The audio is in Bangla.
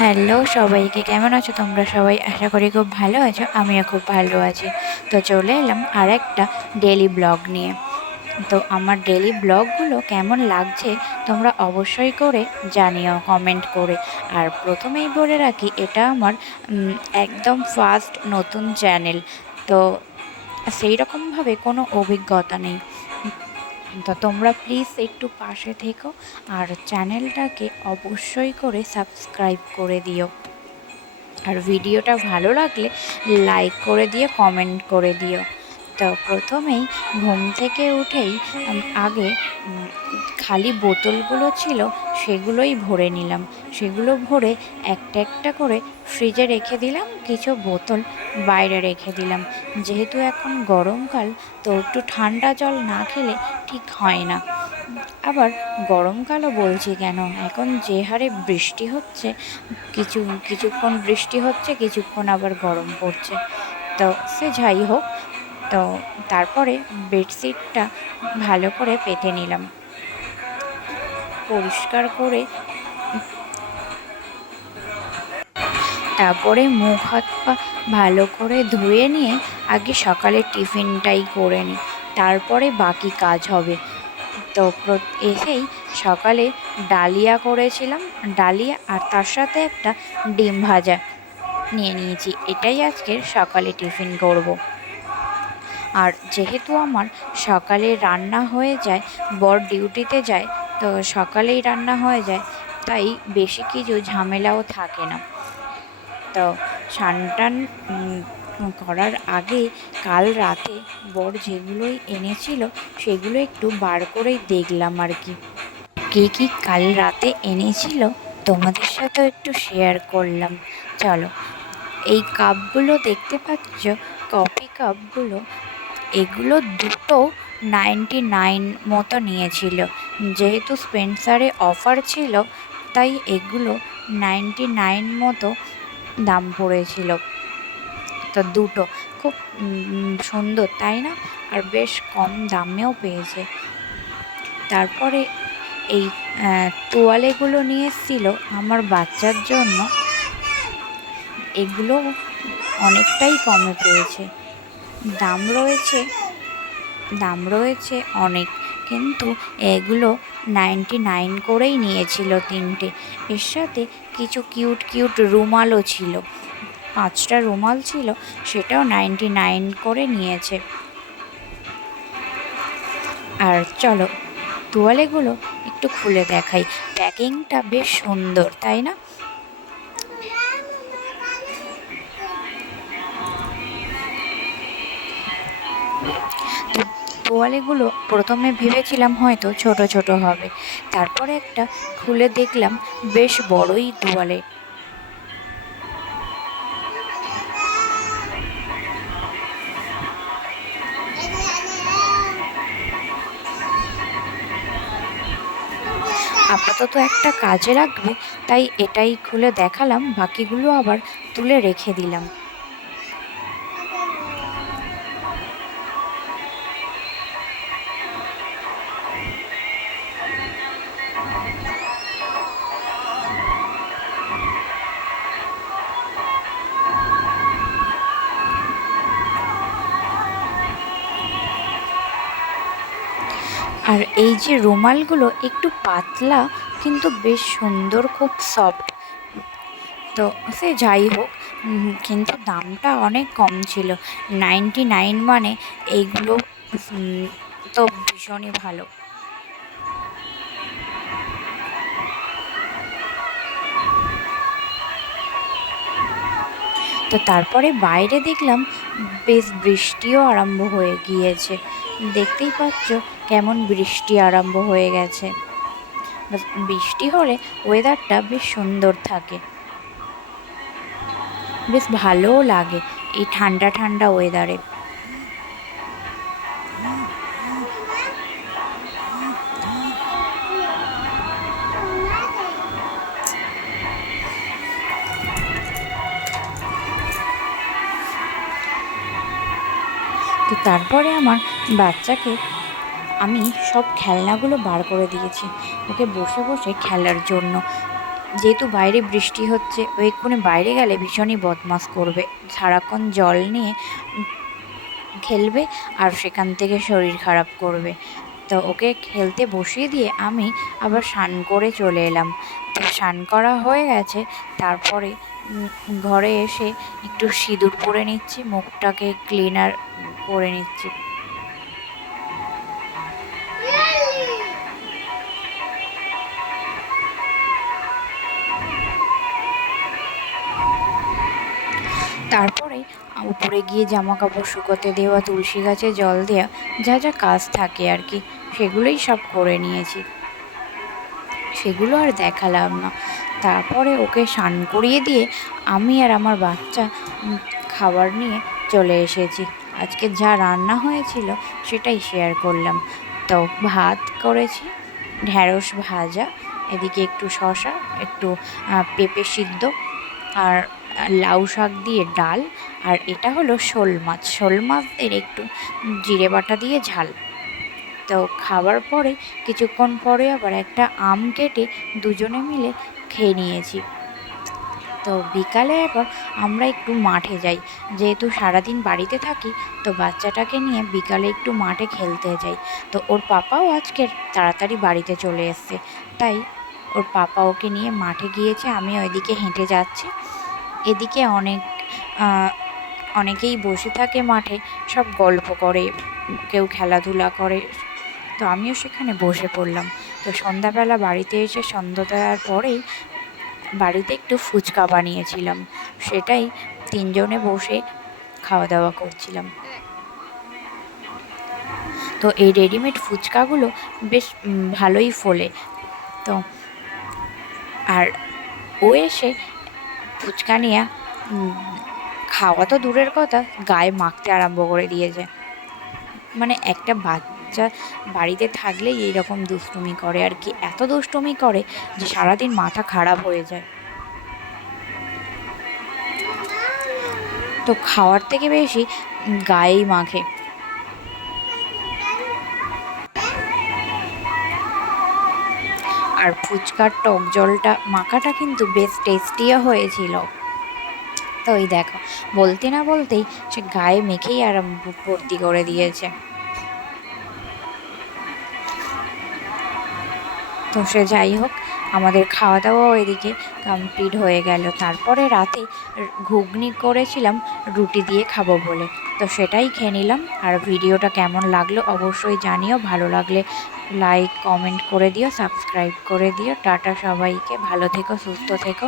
হ্যালো সবাইকে, কেমন আছো তোমরা সবাই? আশা করি খুব ভালো আছো। আমিও খুব ভালো আছি। তো চলে এলাম আর একটা ডেলি ব্লগ নিয়ে। তো আমার ডেলি ব্লগগুলো কেমন লাগছে তোমরা অবশ্যই করে জানিও কমেন্ট করে। আর প্রথমেই বলে রাখি, এটা আমার একদম ফার্স্ট নতুন চ্যানেল। তো সেই রকমভাবে কোনো অভিজ্ঞতা নেই। তো তোমরা প্লিজ একটু পাশে থেকো আর চ্যানেলটাকে অবশ্যই করে সাবস্ক্রাইব করে দিও। আর ভিডিওটা ভালো লাগলে লাইক করে দিও, কমেন্ট করে দিও। তো প্রথমেই ঘুম থেকে উঠেই আগে খালি বোতলগুলো ছিল সেগুলোই ভরে নিলাম। সেগুলো ভরে একটা একটা করে ফ্রিজে রেখে দিলাম, কিছু বোতল বাইরে রেখে দিলাম। যেহেতু এখন গরমকাল, তো একটু ঠান্ডা জল না খেলে ঠিক হয় না। আবার গরমকালও বলছি কেন, এখন যে হারে বৃষ্টি হচ্ছে, কিছুক্ষণ বৃষ্টি হচ্ছে, কিছুক্ষণ আবার গরম পড়ছে। তো সে যাই হোক, তো তারপরে বেডশিটটা ভালো করে পেতে নিলাম, পরিষ্কার করে। তারপরে মুখ হাত পা ভালো করে ধুয়ে নিয়ে আগে সকালে টিফিনটাই করে নিই, তারপরে বাকি কাজ হবে। তো এসেই সকালে ডালিয়া করেছিলাম, ডালিয়া আর তার সাথে একটা ডিম ভাজা নিয়ে নিয়েছি। এটাই আজকের সকালে টিফিন করব। আর যেহেতু আমার সকালে রান্না হয়ে যায়, বর ডিউটিতে যায়, তো সকালেই রান্না হয়ে যায়, তাই বেশি কিছু ঝামেলাও থাকে না। তো স্নান টান করার আগে কাল রাতে বর যেগুলোই এনেছিল সেগুলো একটু বার করেই দেখলাম আর কি। কে কী কাল রাতে এনেছিল তোমাদের সাথেও একটু শেয়ার করলাম। চলো, এই কাপগুলো দেখতে পাচ্ছ, কফি কাপগুলো, এগুলো দুটো 99 মতো নিয়েছিল। যেহেতু স্পেন্সারে অফার ছিল, তাই এগুলো 99 মতো দাম পড়েছিল। তো দুটো খুব সুন্দর, তাই না? আর বেশ কম দামেও পেয়েছে। তারপরে এই তোয়ালেগুলো নিয়ে এসেছিল আমার বাচ্চার জন্য। এগুলো অনেকটাই কমে পেয়েছে। দাম রয়েছে দাম রয়েছে অনেক, কিন্তু এগুলো 99 করেই নিয়েছিল তিনটে। এর সাথে কিছু কিউট কিউট রুমালও ছিল, 5টা রুমাল ছিল, সেটাও 99 করে নিয়েছে। আর চলো, তোয়ালেগুলো একটু খুলে দেখাই। প্যাকিংটা বেশ সুন্দর, তাই না? তোয়ালেগুলো প্রথমে ভেবেছিলাম হয়তো ছোট ছোট হবে, তারপরে একটা খুলে দেখলাম বেশ বড়ই তোয়ালে। আপাতত একটা কাজে লাগবে, তাই এটাই খুলে দেখালাম, বাকিগুলো আবার তুলে রেখে দিলাম। আর এই যে রুমালগুলো একটু পাতলা, কিন্তু বেশ সুন্দর, খুব সফট। তো সে যাই হোক, কিন্তু দামটা অনেক কম ছিল। 99 মানে এইগুলো তো ভীষণই ভালো। তো তারপরে বাইরে দেখলাম বেশ বৃষ্টিও আরম্ভ হয়ে গিয়েছে। দেখতেই পাচ্ছ কেমন বৃষ্টি আরম্ভ হয়ে গেছে। বৃষ্টি হলে ওয়েদারটা বেশ সুন্দর থাকে, বেশ ভালোও লাগে এই ঠান্ডা ঠান্ডা ওয়েদারে। তো তারপরে আমার বাচ্চাকে আমি সব খেলনাগুলো বার করে দিয়েছি, ওকে বসে বসে খেলার জন্য। যেহেতু বাইরে বৃষ্টি হচ্ছে, ও এক্ষুনি বাইরে গেলে ভীষণই বদমাশ করবে, সারাক্ষণ জল নিয়ে খেলবে আর সেখান থেকে শরীর খারাপ করবে। তো ওকে খেলতে বসিয়ে দিয়ে আমি আবার স্নান করে চলে এলাম। তো স্নান করা হয়ে গেছে, তারপরে ঘরে এসে একটু সিঁদুর পরে নিচ্ছি, মুখটাকে ক্লিনার করে নিচ্ছি। তারপরে উপরে গিয়ে জামা কাপড় শুকোতে দেওয়া, তুলসী গাছে জল দেওয়া, যা যা কাজ থাকে আর কি, সেগুলোই সব করে নিয়েছি, সেগুলো আর দেখালাম না। তারপরে ওকে স্নান করিয়ে দিয়ে আমি আর আমার বাচ্চা খাবার নিয়ে চলে এসেছি। আজকে যা রান্না হয়েছিল সেটাই শেয়ার করলাম। তো ভাত করেছি, ঢ্যাঁড়স ভাজা, এদিকে একটু শসা, একটু পেঁপে সিদ্ধ, আর লাউ শাক দিয়ে ডাল, আর এটা হলো শোল মাছ, শোল মাছের একটু জিরে বাটা দিয়ে ঝাল। তো খাবার পরে কিছুক্ষণ পরে আবার একটা আম কেটে দুজনে মিলে খেয়ে নিয়েছি। তো বিকালে এবার আমরা একটু মাঠে যাই, যেহেতু সারাদিন বাড়িতে থাকি, তো বাচ্চাটাকে নিয়ে বিকালে একটু মাঠে খেলতে যাই। তো ওর পাপাও আজকের তাড়াতাড়ি বাড়িতে চলে এসছে, তাই ওর পাপা ওকে নিয়ে মাঠে গিয়েছে, আমি ওইদিকে হেঁটে যাচ্ছি। এদিকে অনেকেই বসে থাকে মাঠে, সব গল্প করে, কেউ খেলাধুলা করে, তো আমিও সেখানে বসে পড়লাম। তো সন্ধ্যাবেলা বাড়িতে এসে সন্ধ্যা দেওয়ার পরেই বাড়িতে একটু ফুচকা বানিয়েছিলাম, সেটাই তিনজনে বসে খাওয়া দাওয়া করছিলাম। তো এই রেডিমেড ফুচকাগুলো বেশ ভালোই ফোলে। তো আর ও এসে ফুচকা নিয়ে খাওয়া তো দূরের কথা, গায়ে মাখতে আরম্ভ করে দিয়েছে। মানে একটা বাচ্চা বাড়িতে থাকলেই এইরকম দুষ্টুমি করে আর কি, এত দুষ্টুমি করে যে সারাদিন মাথা খারাপ হয়ে যায়। তো খাওয়ার থেকে বেশি গায়েই মাখে। আর ফুচকার টক জলটা মাখাটা কিন্তু বেশ টেস্টিও হয়েছিল। তো ওই দেখো, বলতে না বলতেই সে গায়ে মেখেই ভর্তি করে দিয়েছে। তো সে যাই হোক, আমাদের খাওয়া দাওয়াও এদিকে কমপ্লিট হয়ে গেল। তারপরে রাতে ঘুগনি করেছিলাম রুটি দিয়ে খাবো বলে, তো সেটাই খেয়ে নিলাম। আর ভিডিওটা কেমন লাগলো অবশ্যই জানিও, ভালো লাগলে লাইক কমেন্ট করে দিও, সাবস্ক্রাইব করে দিও। টাটা সবাইকে, ভালো থেকো, সুস্থ থেকো।